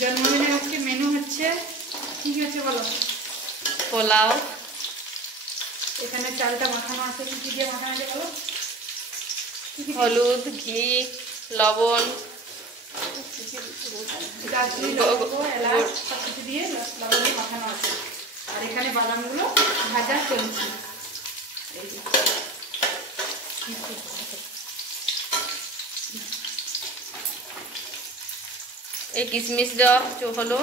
জন্মদিনের আজকে মেনু হচ্ছে কি হচ্ছে বলো? পোলাও। এখানে চালটা মাখানো আছে, কি দিয়ে মাখানো আছে বলো? হলুদ, ঘি, লবণ, দারচিনি, লবঙ্গ, এলাচ সব কিছু দিয়ে লবণ দিয়ে মাখানো আছে। আর এখানে বাদামগুলো ভাজা চলছে। এই কিশমিশ দেওয়া হলো।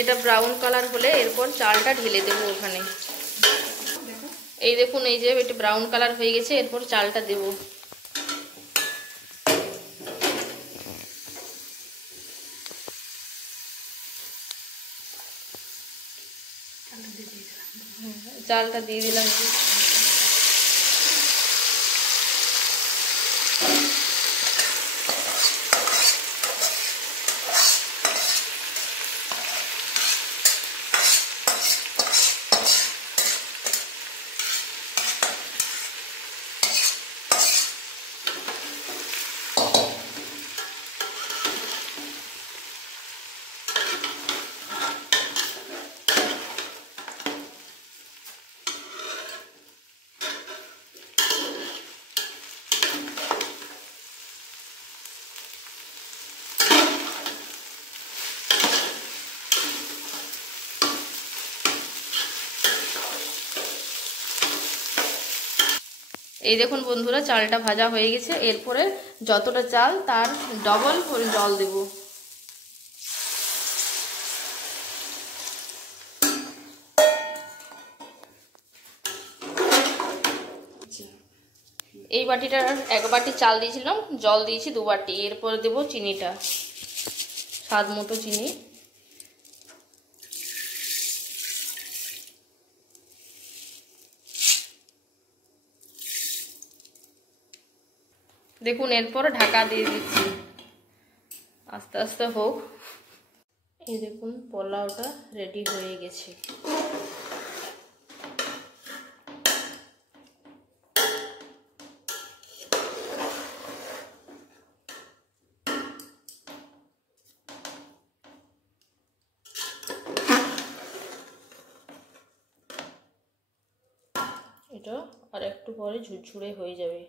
এটা ব্রাউন কালার হলে এরপর চালটা ঢেলে দেবো ওখানে। এই দেখুন, এই যে এটা ব্রাউন কালার হয়ে গেছে, এরপর চালটা দেব। চালটা দিয়ে দিলাম। এই দেখুন বন্ধুরা, চালটা ভাজা হয়ে গেছে। এরপরে যতটা চাল তার ডবল করে জল দেব। এই বাটিটার 1 বাটি চাল দিয়েছিলাম, জল দিয়েছি 2 বাটি। এরপরে দেব চিনিটা, স্বাদ মতো চিনি। দেখুন, এরপর ঢাকা দিয়ে দিচ্ছি, আস্তে আস্তে হোক। এই দেখুন, পোলাওটা রেডি হয়ে গেছে। এটা আর একটু পরে ঝুরঝুরে হয়ে যাবে।